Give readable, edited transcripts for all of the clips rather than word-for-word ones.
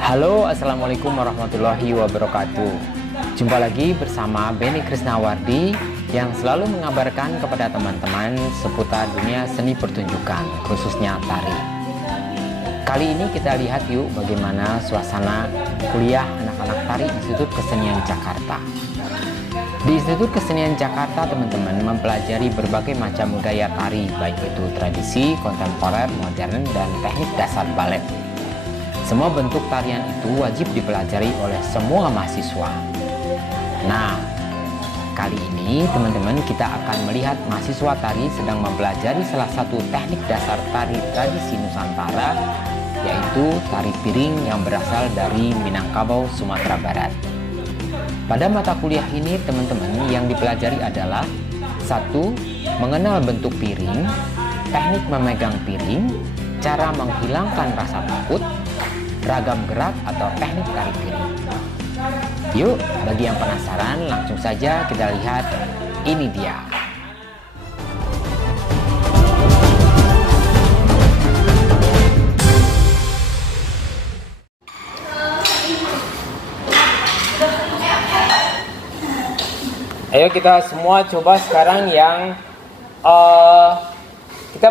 Halo, assalamualaikum warahmatullahi wabarakatuh. Jumpa lagi bersama Benny Krisnawardi yang selalu mengabarkan kepada teman-teman seputar dunia seni pertunjukan, khususnya tari. Kali ini kita lihat yuk bagaimana suasana kuliah anak-anak tari Institut Kesenian Jakarta. Di Institut Kesenian Jakarta, teman-teman mempelajari berbagai macam gaya tari, baik itu tradisi, kontemporer, modern, dan teknik dasar balet. Semua bentuk tarian itu wajib dipelajari oleh semua mahasiswa. Nah, kali ini teman-teman kita akan melihat mahasiswa tari sedang mempelajari salah satu teknik dasar tari tradisi Nusantara, yaitu tari piring yang berasal dari Minangkabau, Sumatera Barat. Pada mata kuliah ini teman-teman yang dipelajari adalah 1. Mengenal bentuk piring, teknik memegang piring, cara menghilangkan rasa takut, ragam gerak atau teknik tari piring. Yuk, bagi yang penasaran langsung saja kita lihat, ini dia. Ayo kita semua coba sekarang yang kita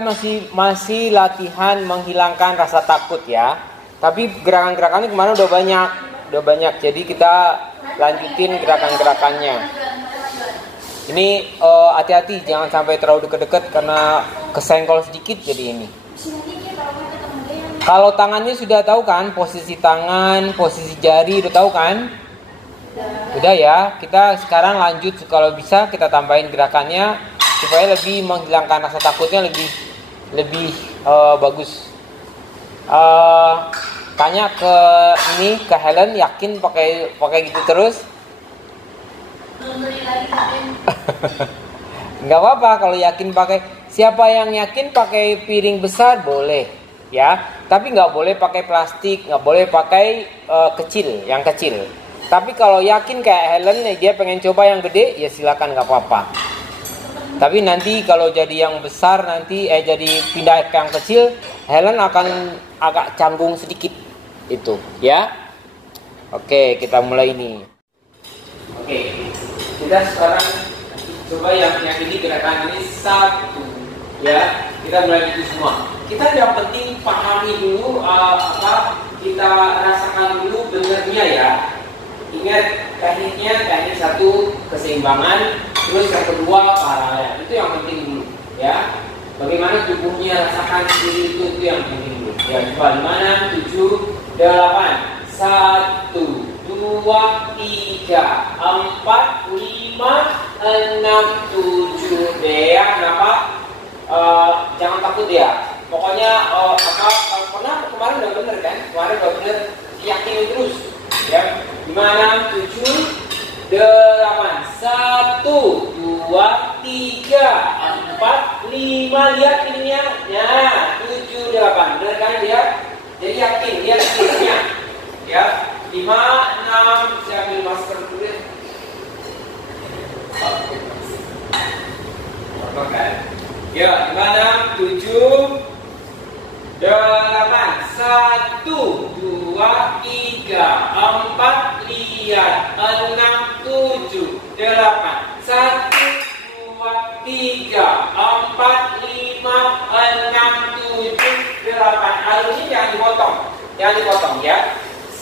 masih latihan menghilangkan rasa takut ya. Tapi gerakan-gerakannya kemarin udah banyak. Jadi kita lanjutin gerakan-gerakannya. Ini hati-hati jangan sampai terlalu deket-deket karena kesenggol sedikit jadi ini. Kalau tangannya sudah tahu kan, posisi tangan, posisi jari udah tahu kan? Udah ya, kita sekarang lanjut, kalau bisa kita tambahin gerakannya supaya lebih menghilangkan rasa takutnya lebih bagus. Tanya ke Helen, yakin pakai gitu terus? Nggak apa-apa kalau yakin pakai. Siapa yang yakin pakai piring besar boleh ya, tapi nggak boleh pakai plastik, nggak boleh pakai yang kecil. Tapi kalau yakin kayak Helen, dia pengen coba yang gede, ya silakan, nggak apa-apa. Tapi nanti kalau jadi yang besar jadi pindah ke yang kecil, Helen akan agak canggung sedikit itu, ya. Oke, kita mulai ini. Oke, kita sekarang coba yang ini gerakan ini 1, ya. Kita mulai itu semua. Kita yang penting pahami dulu kita rasakan dulu benernya ya. Ingat tekniknya, teknik 1 keseimbangan, terus yang kedua paralel. Itu yang penting dulu ya. Bagaimana tubuhnya rasakan sendiri itu yang penting dulu. Ya, coba 5, 6, 7, 8, 1, 2, 3, 4, 5, 6, 7. Ya, kenapa? Jangan takut ya. Pokoknya kemarin udah bener kan? Kemarin udah bener, yakinin terus. Ya, 5, 6, 7, 8, 1, 2, 3, 4, 5. Lihat ininya. Nah, 7, 8. Benar kan dia? Jadi yakin, lihat ininya. Ya, 5, 6. Saya ambil masker dulu ya. Oke. Ya, 5, 6, 7, 8, 1, 2, 3, 4, lihat 6, 7, 8, 1, 2, 3, 4, 5, 6, 7, 8. Alurnya jangan dipotong ya.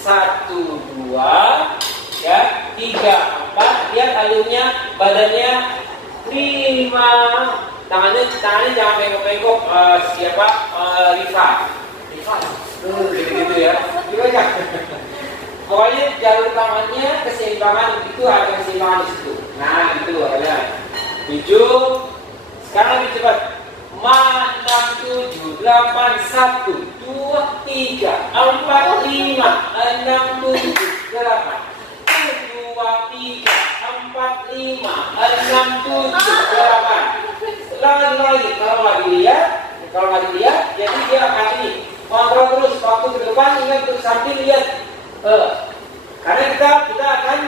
1, 2, ya, 3, 4. Lihat alurnya, badannya 5. Tangannya jangan bengkok-bengkok. Rifa gitu ya. Gimana? Pokoknya jalur tangannya keseimbangan itu, ada keseimbangan di situ. Nah, itu ada 7. Sekarang lebih cepat. 5, 6, 7, 8, 1, 2, 3, 4, 5, 6, 7, 8, 2, 3, 4, 5, 6, 7, 8. Lagi. Kalau nggak dilihat, jadi dia akan ini kontrol terus. Waktu ke depan ingat ke samping, lihat. Karena kita akan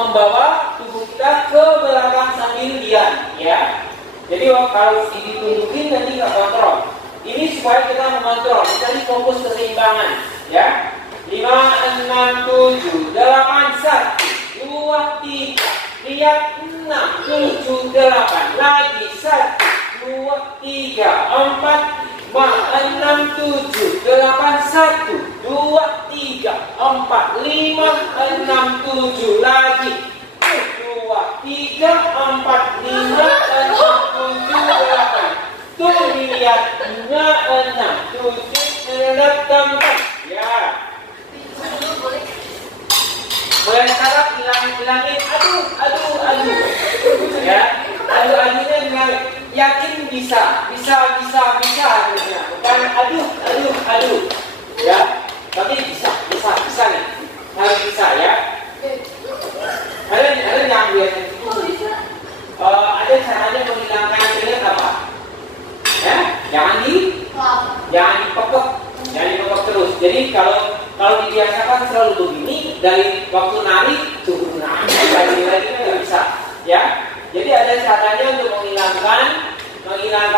membawa tubuh kita ke belakang sambil lihat, ya. Jadi kalau ditunjukin nanti nggak kontrol. Ini supaya kita mengontrol, kita fokus keseimbangan, ya. 5, 6, 7, 8, 1, 2, 3. Lihat 6, 7, 8. Lagi 1, 2, 3, 4, 5, 6, 7, 8, 1, 2, 3, 4, 5, 6, 7. Lagi 2, 3, 4, 5, 6, 7, 8. Tuh lihat 5, 6, 7, 8. Ya. Mulai sekarang hilangin aduh. Ya. Aduhnya hilangin. Yakin bisa. Bukan aduh. Ya. Tapi bisa nih. Harus bisa ya. Ada yang biasa. Ada caranya menghilangkan keringat apa? Ya, jangan dipepek terus. Jadi kalau dibiasakan selalu begini, dari waktu nari turun lagi kan nggak bisa. Ya, jadi ada caranya untuk menghilangkan keringat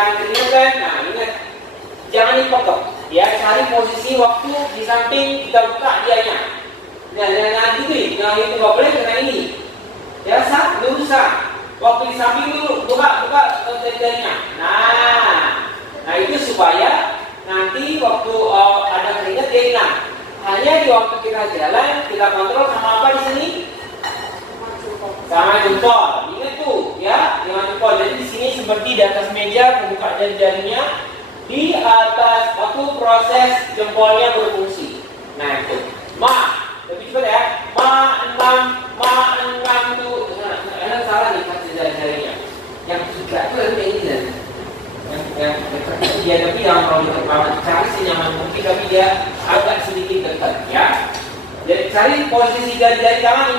kan. Nah, ingat jangan dipepek. Ya, cari posisi waktu di samping kita buka dianya. Nah itu nggak boleh kena ini. Ya, luruskan. Waktu di samping dulu buka jari-jarinya. Nah itu supaya nanti waktu ada keringat dia hilang. Hanya di waktu kita jalan kita kontrol sama apa di sini? Sama jempol. Ingat tuh ya, dengan jempol. Jadi di sini seperti di atas meja membuka jari-jarinya, di atas waktu proses jempolnya berfungsi. Nah itu. Lebih cepat ya. 6 tuh. Salah nih kasih jari-jarinya. Yang 3 itu lebih ini yang dekat dia, tapi yang kalau dekat banget cari senyaman mungkin, tapi dia agak sedikit dekat ya. Jadi cari posisi jari-jari tangan,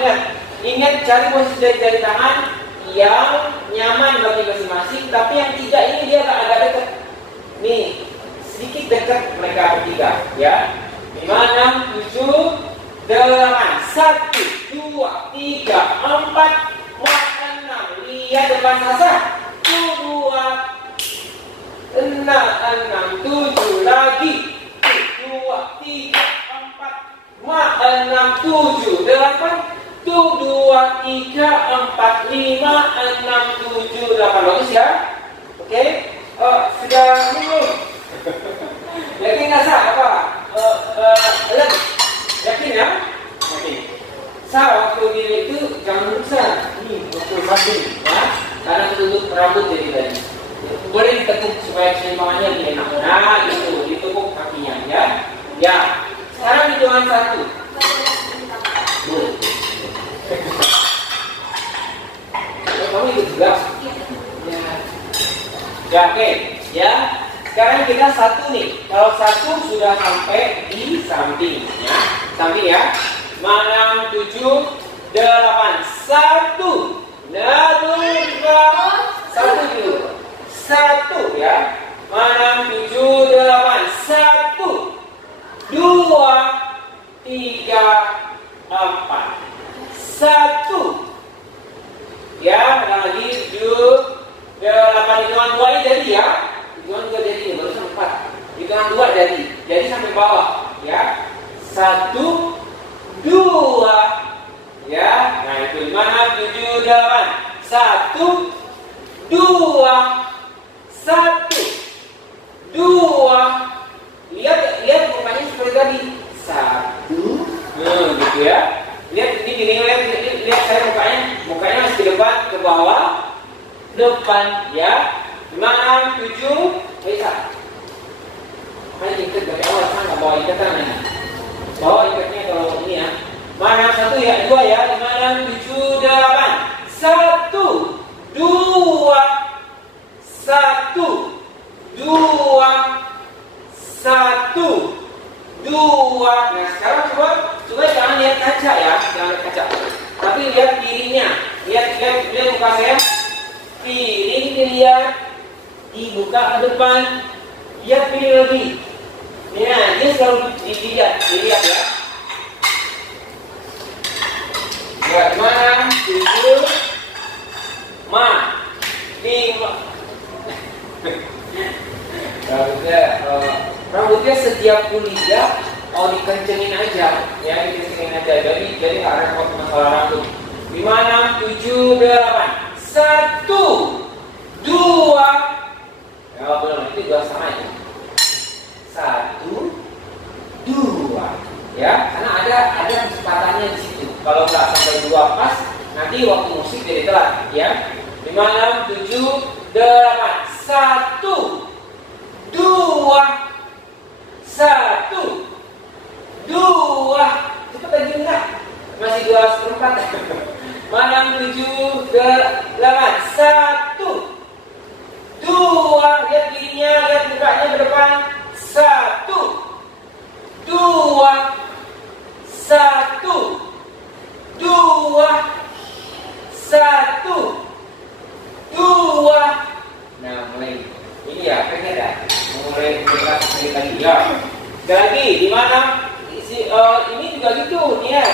ingat cari posisi jari-jari tangan yang nyaman bagi masing-masing, tapi yang 3 ini dia agak dekat. Nih sedikit dekat mereka bertiga ya. 5, 6, 7, 8. 1, 2, 3, 4, 5, 6. Lihat depan sasa. 2, 6, 7 lagi. 2, 3, 4, 5, 6, 7, 8. 2, 3, 4, 5, 6, 7, 8. Bagus ya. Oke. Sudah minum. Yakin nggak sah apa? Yakin ya? Yakin. Waktu diri itu jangan lupa. Ini waktu mandi, ya. Karena tutup rambut jadi tadi. Boleh ditekuk supaya keseimbangannya lebih enak. Nah, itu ditekuk kakinya, ya. Ya. Sekarang hitungan 1. Boleh. Kamu ikut juga? Ya. Ya, oke. Ya. Sekarang kita 1 nih. Kalau 1 sudah sampai di samping, ya. Samping ya. 6, 7, 8. 1. Nah, 1 dulu. 1 ya. 6, 7, 8. 1, 2, 3, 4. 1. Ya, lagi 7, 8. Hitungan 2 ini jadi ya. Hitungan 2 jadi, baru 4. Hitungan 2 jadi sampai bawah ya. 1, 2 ya. Nah itu 5, 6, 7, 8. 1, 2, 1, 2. Lihat mukanya seperti tadi. 1. Gitu ya. Lihat ini lihat saya mukanya masih ke depan, ke bawah, depan ya. 5, 6, 7. Bisa. Hanya ikat dari awal, nggak bawa ikatan ini. Bawa ikatnya kalau ini ya. Mana 1 ya, 2 ya. 5, 6, 7, 8. 1, 2, 1, 2, 1, 2. Nah sekarang coba jangan lihat kaca ya, jangan lihat kaca. Tapi lihat kirinya, lihat muka saya. Piring dilihat, dibuka ke depan, lihat piring lagi. Nah dia selalu dilihat ya. Bagaimana? 7, 5. Rambutnya setiap kuliah dikencengin aja, ya dikencengin aja. Jadi nggak repot masalah rambut. 5, 6, 7, 8. 1, 2. Ya belum, itu 2 sama itu. 1, 2. Ya, karena ada kecepatannya di situ. Kalau nggak sampai 2 pas, nanti waktu musik jadi telat. Ya, 5, 6, 7, 8. 1, 2. 1, 2. Cepat lagi enggak? Masih 2/4. 6, 7, 8. 1, 2. Lihat dirinya, lihat mukanya ke depan. 1, 2. 1, 2. 1, 2. Nah, mulai ini ya, pengen ya, mulai bergerak lagi ya. Sekali lagi, di mana ini juga gitu, nih ya.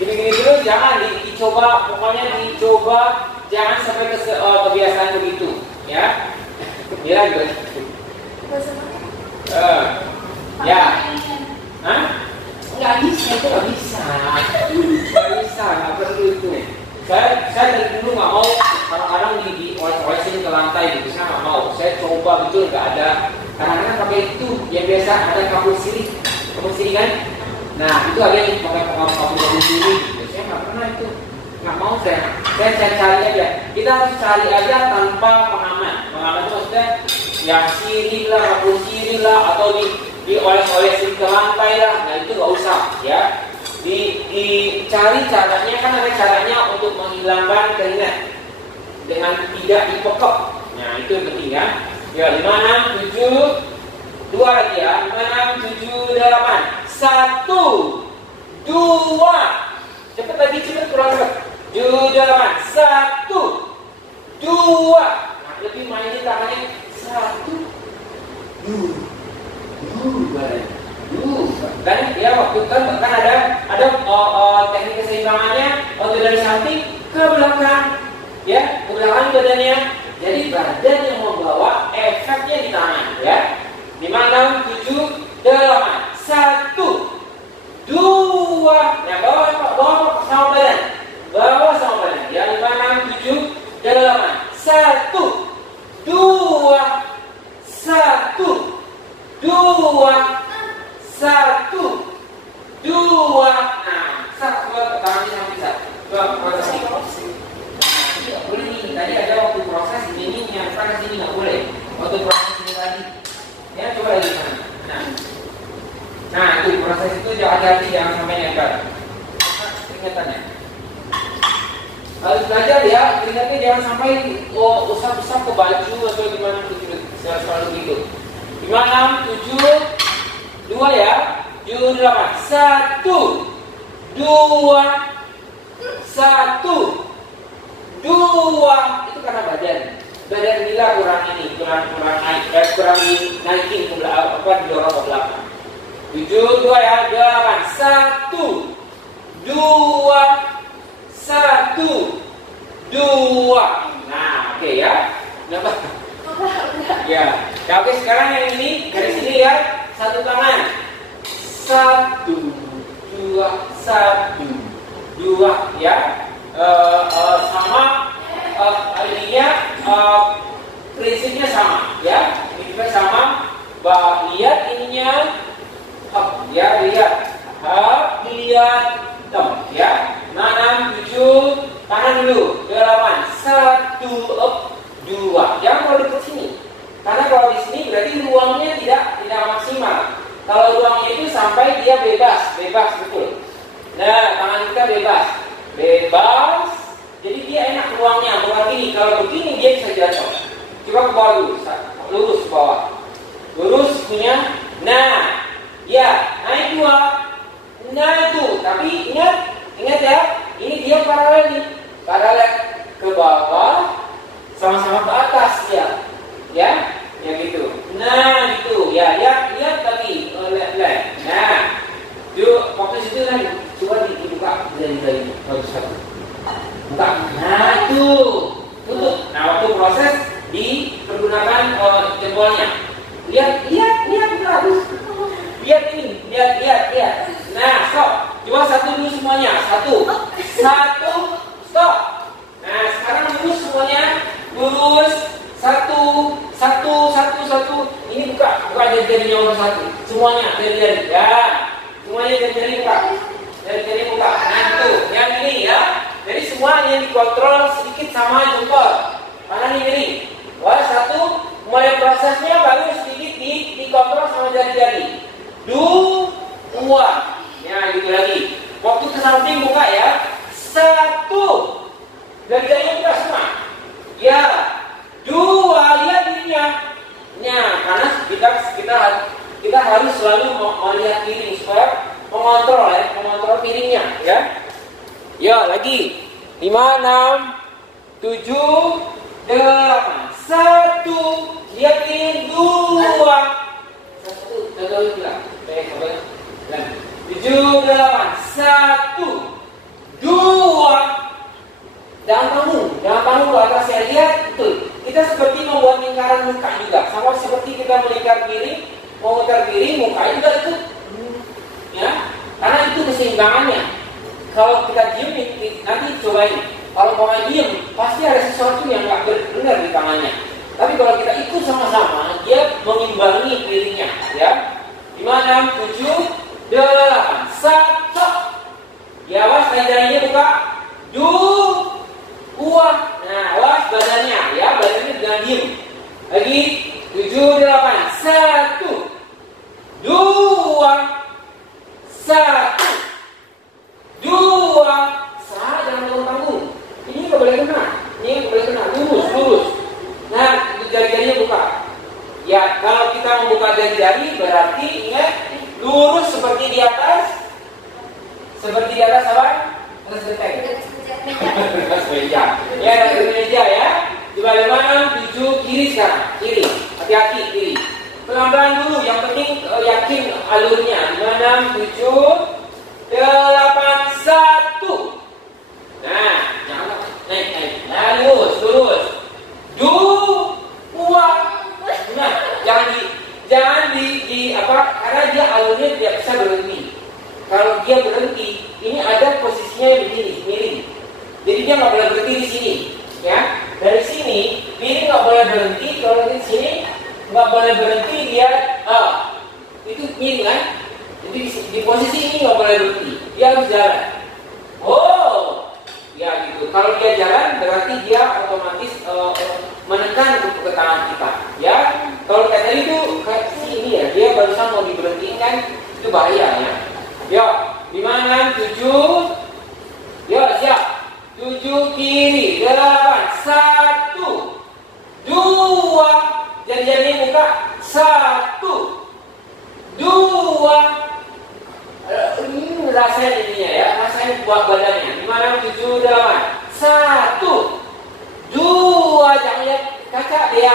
Gini-gini dulu, jangan dicoba, pokoknya dicoba, jangan sampai kebiasaan begitu, ya. Dia juga gitu. Ya, hah? Nggak bisa, itu nggak bisa, nggak perlu itu. Saya dari dulu nggak mau kadang-kadang dioles-olesin ke lantai gitu, saya nggak mau. Saya coba betul nggak ada. Kadang-kadang pakai itu yang biasa ada kapur sirih kan. Nah itu ada yang pakai kapur sirih gitu. Saya nggak pernah itu, nggak mau saya cari aja. Kita harus cari aja tanpa pengaman. Pengaman itu maksudnya yang sirih lah, kapur sirih lah, atau dioles-olesin ke lantai lah. Nah itu nggak usah ya. Dicari caranya, kan ada caranya untuk menghilangkan keringat dengan tidak dipekep. Nah itu yang penting ya. Ya 5, 6, 7, 2 lagi ya. 5, 6, 7, 8. 1, 2. Cepat lagi, cepat, kurang cepat. 7, 8. 1, 2. Nah lebih mainin tangannya. 1, 2. Dan ya waktu kan ada teknik keseimbangannya waktu dari samping ke belakang, ya ke belakang badannya. Jadi badan yang membawa efeknya di tangan, ya. 5, 6, 7, 8. 1, 2. Nah bawa sama badan, ya. 5, 6, 7, 8. 1, 2. 1, 2. 1, 2. Nah, satu tangannya sampai satu. Tidak boleh nih. Tadi ada waktu proses ini nyampe ke sini nggak boleh. Waktu proses ini tadi, ya coba lagi sana. Nah itu proses itu hati-hati jangan sampai nempel. Keringatannya. Harus belajar ya, keringatnya jangan sampai usap-usap ke baju atau gimana gitu. Selalu gitu. 5, 6, 7. 2 ya, 7, 8. 1, 2. 1, 2. Itu karena badan Mila kurang naik, kurang naikin ke belakang, didorong ke belakang. 7, 2 ya, 8. 1, 2. 1, 2. Nah, oke ya. Kenapa? Ya. Nah, oke sekarang yang ini dari sini ya. Satu tangan. 1, 2, 1, 2 ya. Sama ininya prinsipnya sama ya. Ini juga sama. Lihat ininya. Ya, lihat. Lihat. Ya. 6, 7. Tahan dulu. 8. 1, 2. Jangan kalau dekat sini. Karena kalau di sini berarti ruangnya tidak maksimal. Kalau ruangnya itu sampai dia bebas betul. Nah, tangan kita bebas. Jadi dia enak ruangnya. Bukan gini. Kalau begini dia bisa jatuh. Coba ke bawah dulu, lurus ke bawah. Lurus punya. Nah, ya naik 2. Nah itu. Tapi ingat ya. Ini dia paralel nih. Paralel ke bawah, sama-sama ke atas ya. Ya gitu. Nah gitu ya lihat tadi lihat. Nah yuk waktu situ kan coba dibuka dari satu buka. Nah tutup. Nah waktu proses dipergunakan jempolnya. Lihat bagus. Lihat. Nah, stop. Coba satu dulu semuanya. Satu, stop. Nah, sekarang lurus semuanya. Lurus. Satu. Ini buka jari-jarinya nomor satu. Semuanya jari-jari. Ya, semuanya jari-jari buka. Jari-jari buka. Nah, itu. Yang ini ya. Jadi semua yang dikontrol sedikit sama jempol. Kanan kiri. Wah, satu. Mulai prosesnya baru sedikit dikontrol sama jari-jari. Dua. Ya, gitu lagi. Waktu ke samping buka ya. Satu. Jari-jarinya buka semua. Ya. Dua. Lihat dirinya. Ya, karena kita harus selalu melihat piring supaya mengontrol piringnya ya. Ya, lagi. 5, 6, 7, 8. 1. Lihat piring. 2. 1. Jangan bilang. 7, 8. 1, 2. Jangan bangun ke atas ya. Lihat betul. Kita seperti membuat lingkaran muka juga. Sama seperti kita melingkar piring, memutar piring, muka juga itu. Ya, karena itu keseimbangannya. Kalau kita diem, nanti cobain. Kalau mau diem, pasti ada sesuatu yang nggak benar di tangannya. Tapi kalau kita ikut sama-sama, dia mengimbangi piringnya. Ya, 5, 6, 7, 8. 1. Ya, awas jarinya buka. 2. Nah, awas badannya. Ya, badannya jangan diem. Lagi. 7, 8. 1, 2. 1, 2. Jangan tanggung. Ini nggak boleh kena. Lurus. Nah, jari-jarinya buka. Ya, kalau kita membuka jari-jari berarti ingat lurus seperti di atas. Seperti di atas apa? Atas genteng. Atas meja. Ya, atas meja ya. Coba 5, 6, 7 kiri sekarang. Kiri. Hati-hati kiri. Pelan-pelan dulu. Yang penting yakin alurnya. 5, 6, 7, 8, 1. Nah, jangan naik. Nah, lurus. 2. Nah, jangan di apa? Karena dia alurnya tidak bisa berhenti. Kalau dia berhenti, ini ada posisinya begini, miring. Jadi dia nggak boleh berhenti di sini, ya. Dari sini, miring nggak boleh berhenti. Kalau di sini nggak boleh berhenti, dia itu miring kan? Jadi di posisi ini nggak boleh berhenti. Dia harus jalan. Ya gitu. Kalau dia jalan berarti dia otomatis menekan untuk ke tangan kita. Ya. Kalau kayak tadi itu kayak ini ya, dia barusan mau diberhentiin kan, itu bahaya ya. Ya. 5, 6, 7. Ya, siap. 7 kiri. 8. 1, 2. Jari-jarinya buka. 1, 2. Rasain ininya ya, rasain buat badannya. 5, 6, 7, 8. 1, 2. Jangan lihat kaca dia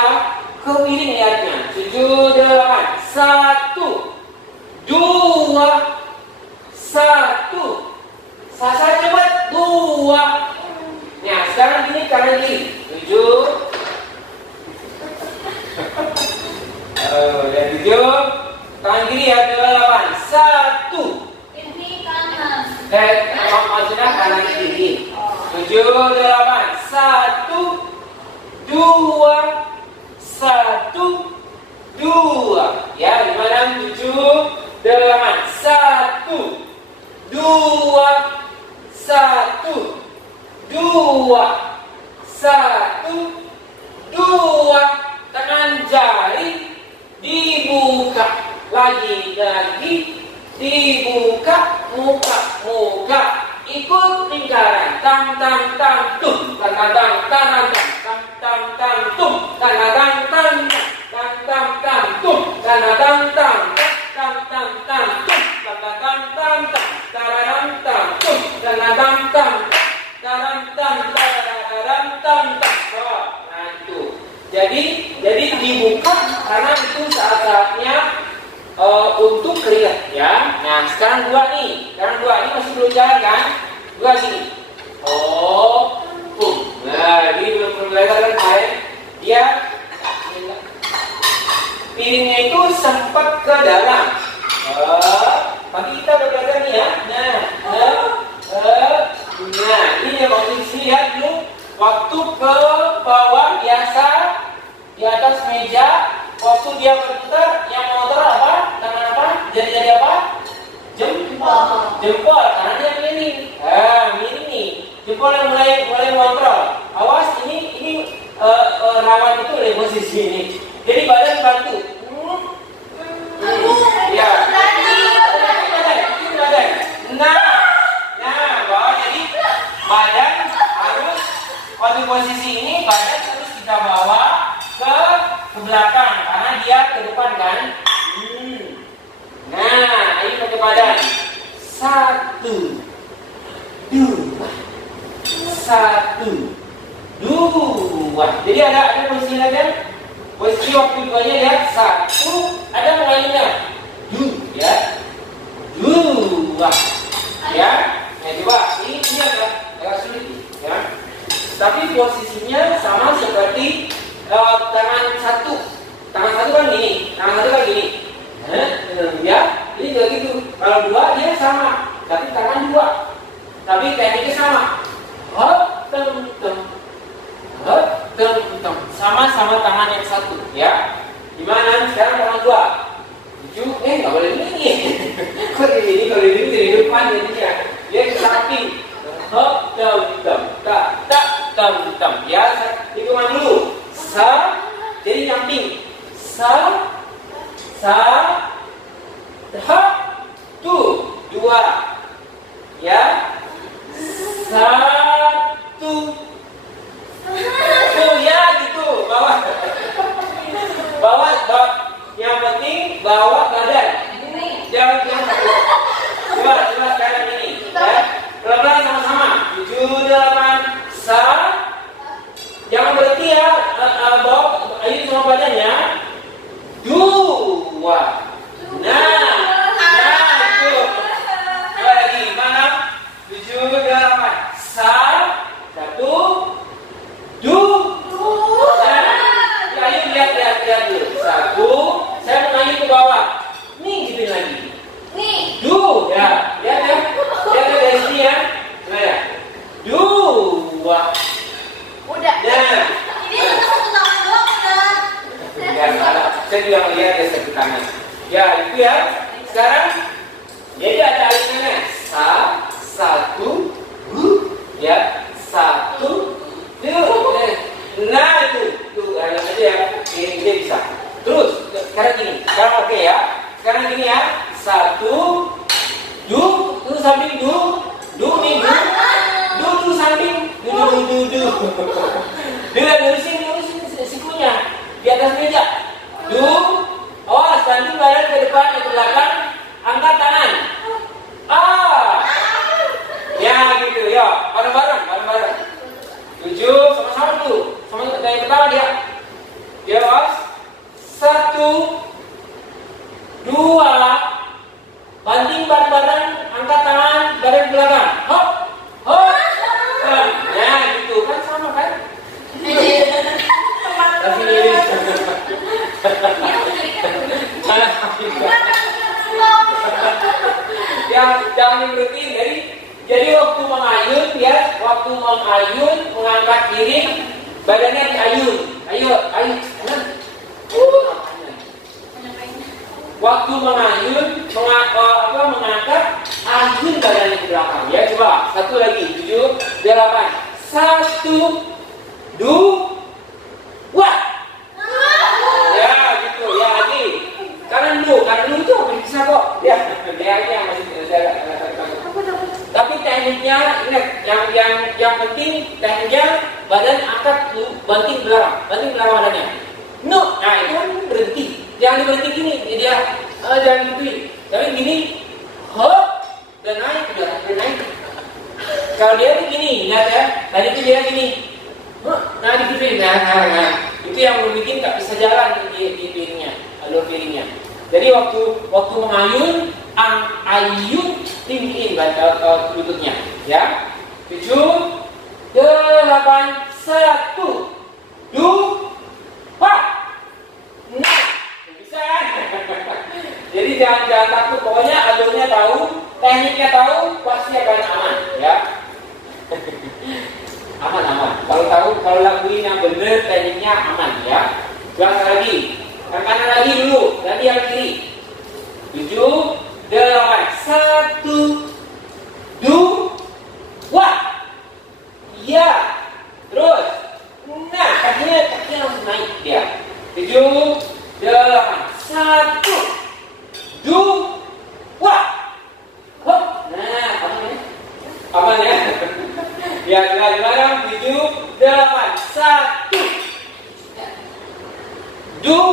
ke miring lihatnya. 7, 8. 1, 2. 1. Sasa cepat. 2. Nah, sekarang gini kanan kiri. 7. Dan 7. Tangan kiri ya. 8. 1. Maksudnya kanan kiri. 7, 8. 1, 2. 1, 2. Ya, 5, 6, 7, 8. 1, 2. 1, 2. 1, 2. Tangan jari dibuka. Lagi dibuka. Muka. Ikut lingkaran. Tam tum. Tam tum. Jadi dibuka karena itu saat-saatnya untuk keringat ya. Nah, sekarang dua nih. Ini masih belum jalan kan? Dua gini. Nah, ini belum belajar kan saya. Dia piringnya itu sempat ke dalam. Pagi kita udah belajar nih ya. Nah, ini yang posisi lihat dulu. Waktu ke bawah biasa di atas meja. Waktu dia berputar, yang motor apa? Tangan apa? Jadi apa? Jempol. Tangannya miring. Miring nih. Jempol yang mulai ngontrol. Awas, ini rawan itu dari posisi ini. Jadi badan bantu. Ya. Nah, bahwa jadi badan harus waktu posisi ini badan harus kita bawa ke belakang karena dia ke depan kan. Nah, ayo pakai badan. 1, 2, 1, 2. Jadi ada posisi lagi. Posisi waktu duanya lihat 1, ada mengayunnya. 2 ya. 2 ya. Nah, coba ini agak sulit ya. Tapi posisinya sama seperti tangan satu kan gini, ya. Ini juga gitu. Kalau 2 dia sama, tapi tangan 2. Tapi tekniknya sama. Hop, tem. Sama-sama tangan yang satu, ya. Gimana? Sekarang tangan 2. Nggak boleh ini. Kalau ini dari depan jadinya. Dia ke samping. Hop, tem. Ya, hitungan dulu. Jadi nyamping. Hop, 2. Ya. 1. Ya gitu, bawa. Yang penting bawa badan. Jangan coba sekarang ini. Ya. Pelan-pelan sama-sama. 7, 8. Jangan berhenti ya. Bawa ayo semua badannya. 2. Nah itu. Coba lagi. Mana? 7, 8. 1, 2. Ayo lihat dulu. 1. Saya mengayu ke bawah. Nih gitu lagi. Nih. 2. Ya. Lihat dari sini ya. Coba ya. 2. Udah. Nah. Ini satu tangan doang udah. Ya salah. Saya juga melihat dari satu tangan. Ya itu ya. Sekarang jadi ada ayunannya. 1, 2. Ya. 1, 2. Nah itu ada aja ya. Ini dia bisa. Terus sekarang gini. Sekarang oke ya. Sekarang gini ya. 1, 2. Terus samping 2. 2 nih 2. 2 samping. 2. Lurusin sikunya di atas meja. 2. Awas banting badan ke depan ke belakang. Angkat tangan. Ya gitu ya. Bareng-bareng. 7 sama-sama dulu. Sama dari pertama dia. Ya awas. 1, 2. Banting badan, angkat tangan, badan belakang. Hop. Ya gitu kan sama kan? Tapi jangan berhenti. Jadi waktu mengayun ya, mengangkat piring, badannya diayun. Ayo. Waktu mengayun, mengangkat, ayun badannya ke belakang. Ya coba, satu lagi, 7, 8. 1, 2. Ya gitu, ya lagi. Kanan dulu itu bisa kok. Ya, dia aja yang masih tapi tekniknya ingat, yang penting tekniknya badan angkat dulu, banting belakang badannya. No, nah itu kan berhenti. Jangan berhenti gini, dia jangan gituin. Tapi gini, hop, dan naik. Kalau dia tuh gini, lihat ya. Tadi itu dia gini, nah digituin. Nah, itu yang membuat nggak bisa jalan di piringnya, alur piringnya. Jadi waktu mengayun, ayun tinggiin lututnya, ya. 7, 8, 1, 2. Nah, bisa kan? Jadi Jadi jangan takut, pokoknya alurnya tahu, tekniknya tahu, pasti akan aman, ya. Aman. Kalau lakuin yang benar, tekniknya aman, ya. Jangan lagi, yang kanan lagi dulu, nanti yang kiri. 7, 8, 1, 2, ya. Terus, nah kakinya langsung naik dia. 7, 8, 1, 2, hop. Nah, aman ya. Ya, gimana? 7, 8, 1, 2,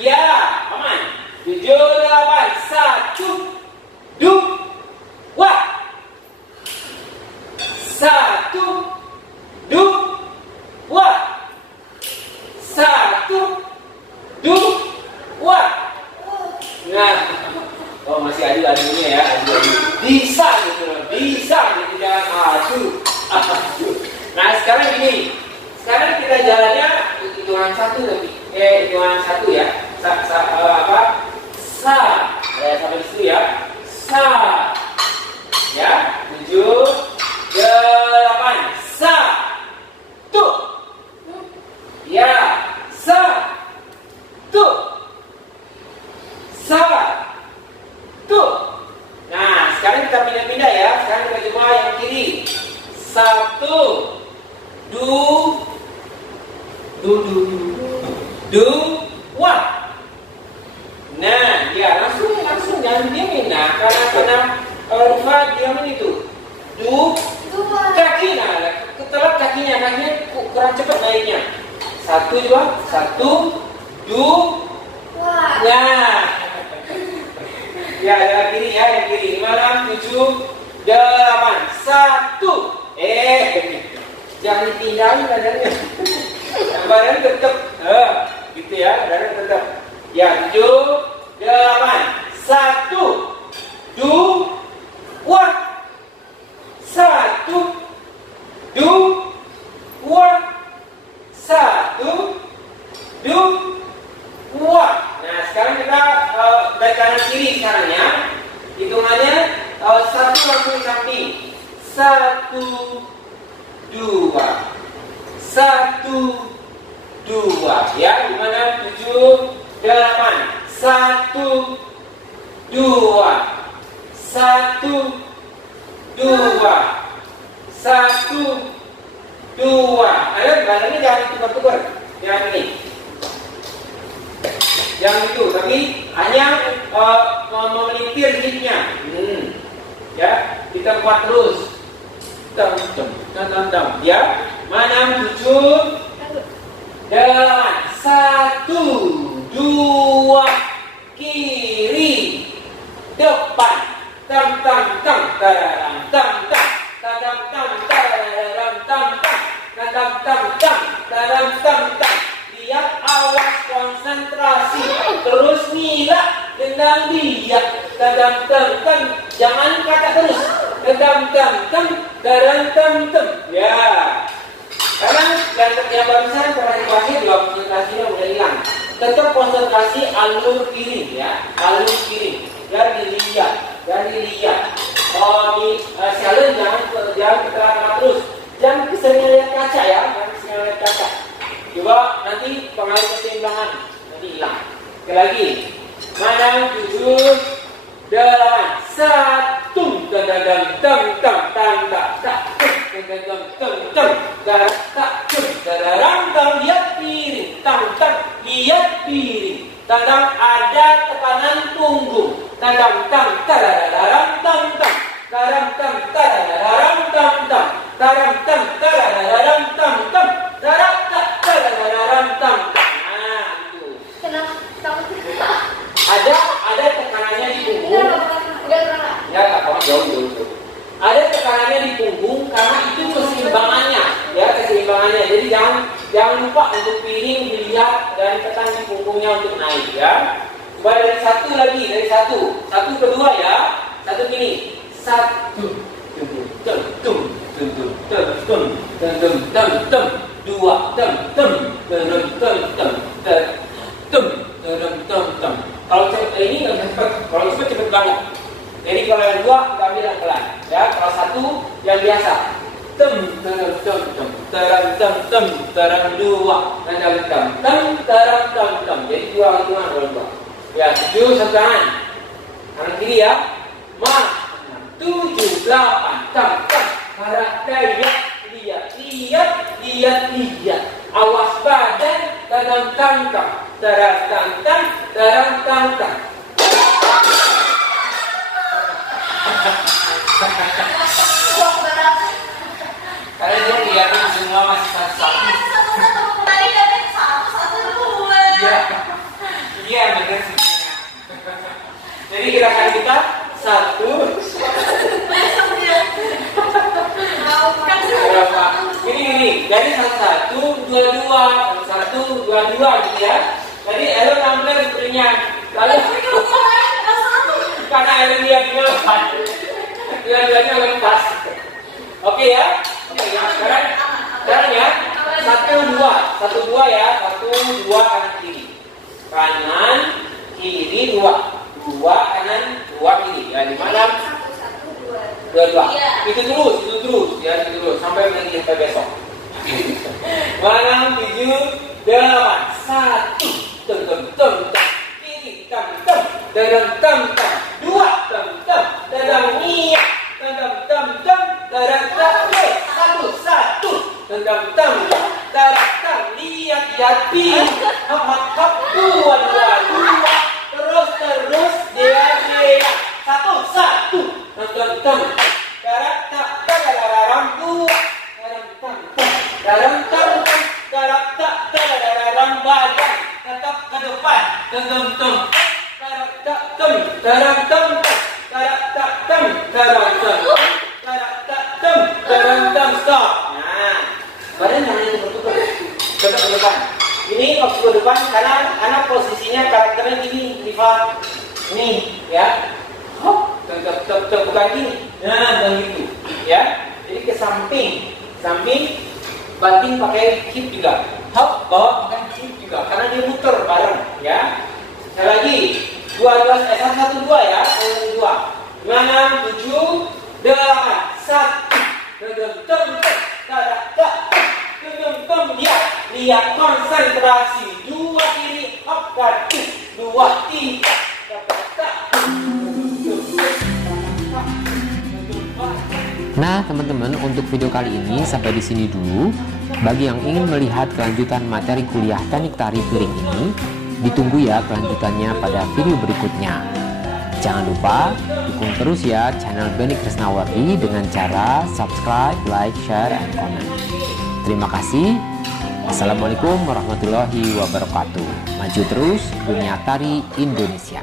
ya, aman. 7, 8, 1, 2, 1, 2, 1, 2. Nah, oh masih adu-adunya ya, bisa gitu jangan adu. Nah sekarang gini, sekarang kita jalannya hitungan 1 tapi hitungan 1 ya. Sa, sampai di situ ya. Sa, ya. 7, 8, sa, tuh, ya, sa, tuh, sa, tuh. Nah, sekarang kita pindah-pindah ya. Sekarang kita coba yang kiri. 1, 2. Nah, ya langsung jangan diemin. Nah, karena Rufa diamin itu. Kaki, nah, ketelap kakinya kurang cepat naiknya. 1, 2. Nah, ya yang kiri ya, yang kiri. Gimana? 7, 8, 1. Jangan dipindahin badannya. Badan tetap, gitu ya, badan tetap. Ya, 7, 8, 1, 2, 1, 2, 1, 2. Nah, sekarang kita dari kanan kiri sekarang ya. Hitungannya 1 langsung di samping. 1, 2, 1, 2. Ya, gimana? 7, 8, 1, 2, 1, 2, 1, 2. Ada badannya jangan tukar-tukar. Jangan ini. Jangan itu, tapi hanya memelintir hidupnya. Ya, kita kuat terus. Tam. Ya, mana? 7, 8, 1, 2, kiri, depan, tam, lihat, awas, konsentrasi, terus nilai dengan dia, jangan kata terus, ya. Sekarang yang barusan konsentrasi juga konsentrasinya udah hilang. Tetap konsentrasi alur kiri ya, alur kiri. Dan dilihat. Oh, di sekalian jangan keterang terus. Jangan keseringan lihat kaca ya, Coba nanti pengaruh keseimbangan nanti hilang. Sekali lagi. Mana? 7, 8, 1, lihat piring. Tandang ada tekanan punggung. Ada tekanannya di punggung. Ya, apa jauh. Ada tekanannya di punggung karena itu keseimbangannya, ya keseimbangannya. Jadi jangan lupa untuk piring dilihat dan tekan di punggungnya untuk naik, ya. Coba dari satu kedua ya, satu gini, 1, 2, Kalau ini nggak cepet, kalau cepet banget. Jadi kalau yang dua kita ambil yang pelan. Ya, kalau satu yang biasa. Tem, terem, tem, tem, terem, tem, tem, terem dua, terem, tem, tem, terem, tem, tem. Jadi dua hitungan kalau dua. Ya, 7 satu tangan. Kanan kiri ya. 5, 6, 7, 8, tem, tem. Lihat. Awas badan, tang. Kalian dia lihatin semua masih satu-satu. Satu-satu kembali dari satu dua. Iya benar sebenarnya. Jadi gerakan kita 1. Ini. Jadi 1, 2, 1, 2, 2 gitu ya. Jadi Ellen tampil sepertinya. Lalu karena Ellen lihatnya lepas. Lihatnya lepas. Oke ya. Oke ya. Sekarang ya. 1, 2 ya. 1, 2 kanan kiri. Kanan kiri 2. 2 kanan 2 kiri. Ya di mana? 2. Itu terus ya, itu terus sampai besok. 6, 7, 8. 1. Tem. Kiri tem. 2 tem. Iya. Tem. 1. Lihat hop 2. Terus dia 1. Tem. Badan tetap ke depan. Stop. Nah, badan jangan diputar. Tetap ke depan. Ini waktu ke depan karena anak posisinya karakternya gini, Riva. Nih, ya. Hop, tetap bukan gini. Nah, dan gitu, ya. Jadi ke samping, banting pakai hip juga. Hop, bawa pakai hip juga, karena dia muter bareng, ya. Sekali lagi, 1, 2 ya, 2. 6, 7, 8, 1. Lihat konsentrasi. 2 kiri, hop, ganti. 2, 3. Nah, teman-teman, untuk video kali ini sampai di sini dulu. Bagi yang ingin melihat kelanjutan materi kuliah teknik tari piring ini, ditunggu ya kelanjutannya pada video berikutnya. Jangan lupa dukung terus ya channel Benny Krisnawardhi dengan cara subscribe, like, share, and comment. Terima kasih. Assalamualaikum warahmatullahi wabarakatuh. Maju terus dunia tari Indonesia.